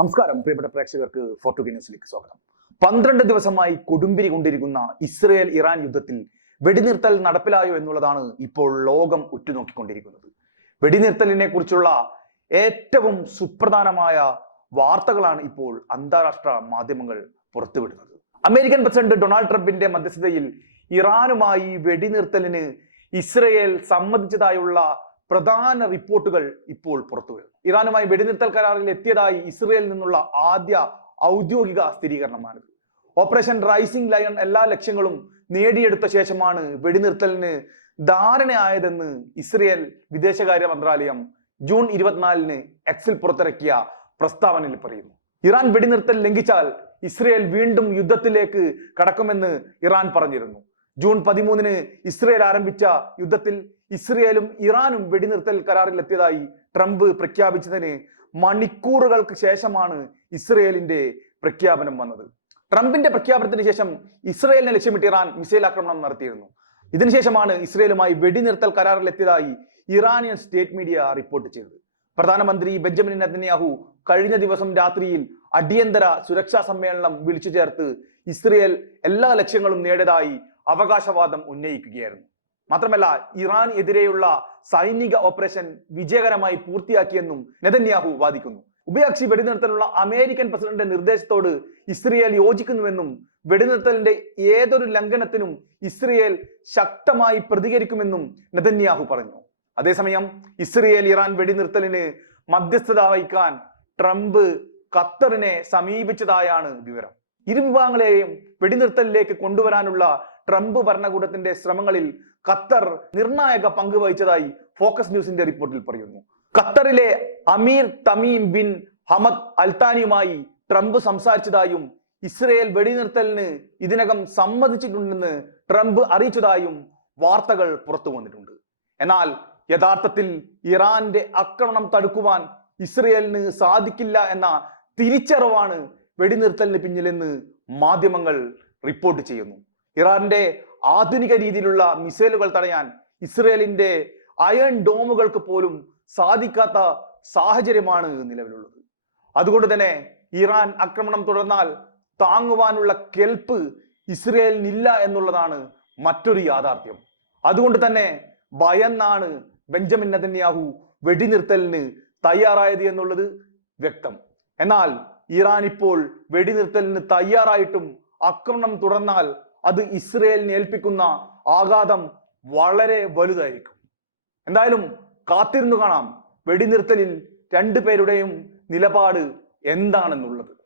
നമസ്കാരം. പ്രിയപ്പെട്ട പ്രേക്ഷകർക്ക് ഫോർട്ടുഗി ന്യൂസിലേക്ക് സ്വാഗതം. പന്ത്രണ്ട് ദിവസമായി കൊടുമ്പിരി കൊണ്ടിരിക്കുന്ന ഇസ്രയേൽ ഇറാൻ യുദ്ധത്തിൽ വെടിനിർത്തൽ നടപ്പിലായോ എന്നുള്ളതാണ് ഇപ്പോൾ ലോകം ഉറ്റുനോക്കിക്കൊണ്ടിരിക്കുന്നത്. വെടിനിർത്തലിനെ കുറിച്ചുള്ള ഏറ്റവും സുപ്രധാനമായ വാർത്തകളാണ് ഇപ്പോൾ അന്താരാഷ്ട്ര മാധ്യമങ്ങൾ പുറത്തുവിടുന്നത്. അമേരിക്കൻ പ്രസിഡന്റ് ഡൊണാൾഡ് ട്രംപിന്റെ മധ്യസ്ഥതയിൽ ഇറാനുമായി വെടിനിർത്തലിന് ഇസ്രയേൽ സമ്മതിച്ചതായുള്ള പ്രധാന റിപ്പോർട്ടുകൾ ഇപ്പോൾ പുറത്തു വരുന്നു. ഇറാനുമായി വെടിനിർത്തൽ കരാറിൽ എത്തിയതായി ഇസ്രയേലിൽ നിന്നുള്ള ആദ്യ ഔദ്യോഗിക സ്ഥിരീകരണമാണിത്. ഓപ്പറേഷൻ റൈസിംഗ് ലയൺ എല്ലാ ലക്ഷ്യങ്ങളും നേടിയെടുത്ത ശേഷമാണ് വെടിനിർത്തലിന് ധാരണയായതെന്ന് ഇസ്രയേൽ വിദേശകാര്യ മന്ത്രാലയം ജൂൺ ഇരുപത്തിനാലിന് എക്സിൽ പുറത്തിറക്കിയ പ്രസ്താവനയിൽ പറയുന്നു. ഇറാൻ വെടിനിർത്തൽ ലംഘിച്ചാൽ ഇസ്രയേൽ വീണ്ടും യുദ്ധത്തിലേക്ക് കടക്കുമെന്ന് ഇറാൻ പറഞ്ഞിരുന്നു. ജൂൺ പതിമൂന്നിന് ഇസ്രയേൽ ആരംഭിച്ച യുദ്ധത്തിൽ ഇസ്രയേലും ഇറാനും വെടിനിർത്തൽ കരാറിലെത്തിയതായി ട്രംപ് പ്രഖ്യാപിച്ചതിന് മണിക്കൂറുകൾക്ക് ശേഷമാണ് ഇസ്രയേലിന്റെ പ്രഖ്യാപനം വന്നത്. ട്രംപിന്റെ പ്രഖ്യാപനത്തിന് ശേഷം ഇസ്രയേലിനെ ലക്ഷ്യമിട്ട് ഇറാൻ മിസൈൽ ആക്രമണം നടത്തിയിരുന്നു. ഇതിനുശേഷമാണ് ഇസ്രയേലുമായി വെടിനിർത്തൽ കരാറിലെത്തിയതായി ഇറാനിയൻ സ്റ്റേറ്റ് മീഡിയ റിപ്പോർട്ട് ചെയ്തത്. പ്രധാനമന്ത്രി ബെഞ്ചമിൻ നെതന്യാഹു കഴിഞ്ഞ ദിവസം രാത്രിയിൽ അടിയന്തര സുരക്ഷാ സമ്മേളനം വിളിച്ചു ചേർത്ത് ഇസ്രയേൽ എല്ലാ ലക്ഷ്യങ്ങളും നേടിയതായി അവകാശവാദം ഉന്നയിക്കുകയായിരുന്നു. മാത്രമല്ല ഇറാൻ എതിരെയുള്ള സൈനിക ഓപ്പറേഷൻ വിജയകരമായി പൂർത്തിയാക്കിയെന്നും നെതന്യാഹു വാദിക്കുന്നു. ഉഭയകക്ഷി വെടിനിർത്തലുള്ള അമേരിക്കൻ പ്രസിഡന്റിന്റെ നിർദ്ദേശത്തോട് ഇസ്രയേൽ യോജിക്കുന്നുവെന്നും വെടിനിർത്തലിന്റെ ഏതൊരു ലംഘനത്തിനും ഇസ്രയേൽ ശക്തമായി പ്രതികരിക്കുമെന്നും നെതന്യാഹു പറഞ്ഞു. അതേസമയം ഇസ്രയേൽ ഇറാൻ വെടിനിർത്തലിന് മധ്യസ്ഥത വഹിക്കാൻ ട്രംപ് ഖത്തറിനെ സമീപിച്ചതായാണ് വിവരം. ഇരുവിഭാഗങ്ങളെയും വെടിനിർത്തലിലേക്ക് കൊണ്ടുവരാനുള്ള ട്രംപ് ഭരണകൂടത്തിന്റെ ശ്രമങ്ങളിൽ ഖത്തർ നിർണായക പങ്ക് വഹിച്ചതായി ഫോക്കസ് ന്യൂസിന്റെ റിപ്പോർട്ടിൽ പറയുന്നു. ഖത്തറിലെ അമീർ തമീം ബിൻ ഹമദ് അൽത്താനിയുമായി ട്രംപ് സംസാരിച്ചതായും ഇസ്രയേൽ വെടിനിർത്തലിന് ഇതിനകം സമ്മതിച്ചിട്ടുണ്ടെന്ന് ട്രംപ് അറിയിച്ചതായും വാർത്തകൾ പുറത്തു വന്നിട്ടുണ്ട്. എന്നാൽ യഥാർത്ഥത്തിൽ ഇറാന്റെ ആക്രമണം തടുക്കുവാൻ ഇസ്രയേലിന് സാധിക്കില്ല എന്ന തിരിച്ചറിവാണ് വെടിനിർത്തലിന് പിന്നിലെന്ന് മാധ്യമങ്ങൾ റിപ്പോർട്ട് ചെയ്യുന്നു. ഇറാന്റെ ആധുനിക രീതിയിലുള്ള മിസൈലുകൾ തടയാൻ ഇസ്രയേലിന്റെ അയൺ ഡോമുകൾക്ക് പോലും സാധിക്കാത്ത സാഹചര്യമാണ് നിലവിലുള്ളത്. അതുകൊണ്ട് തന്നെ ഇറാൻ ആക്രമണം തുടർന്നാൽ താങ്ങുവാനുള്ള കെൽപ്പ് ഇസ്രയേലിനില്ല എന്നുള്ളതാണ് മറ്റൊരു യാഥാർത്ഥ്യം. അതുകൊണ്ട് തന്നെ ഭയന്നാണ് ബെഞ്ചമിൻ നെതന്യാഹു വെടിനിർത്തലിന് തയ്യാറായത് എന്നുള്ളത് വ്യക്തം. എന്നാൽ ഇറാൻ ഇപ്പോൾ വെടിനിർത്തലിന് തയ്യാറായിട്ടും ആക്രമണം തുടർന്നാൽ അത് ഇസ്രയേലിനെ ഏൽപ്പിക്കുന്ന ആഘാതം വളരെ വലുതായിരിക്കും. എന്തായാലും കാത്തിരുന്നു കാണാം. വെടിനിർത്തലിൽ രണ്ടു പേരുടെയും നിലപാട് എന്താണെന്നുള്ളത്.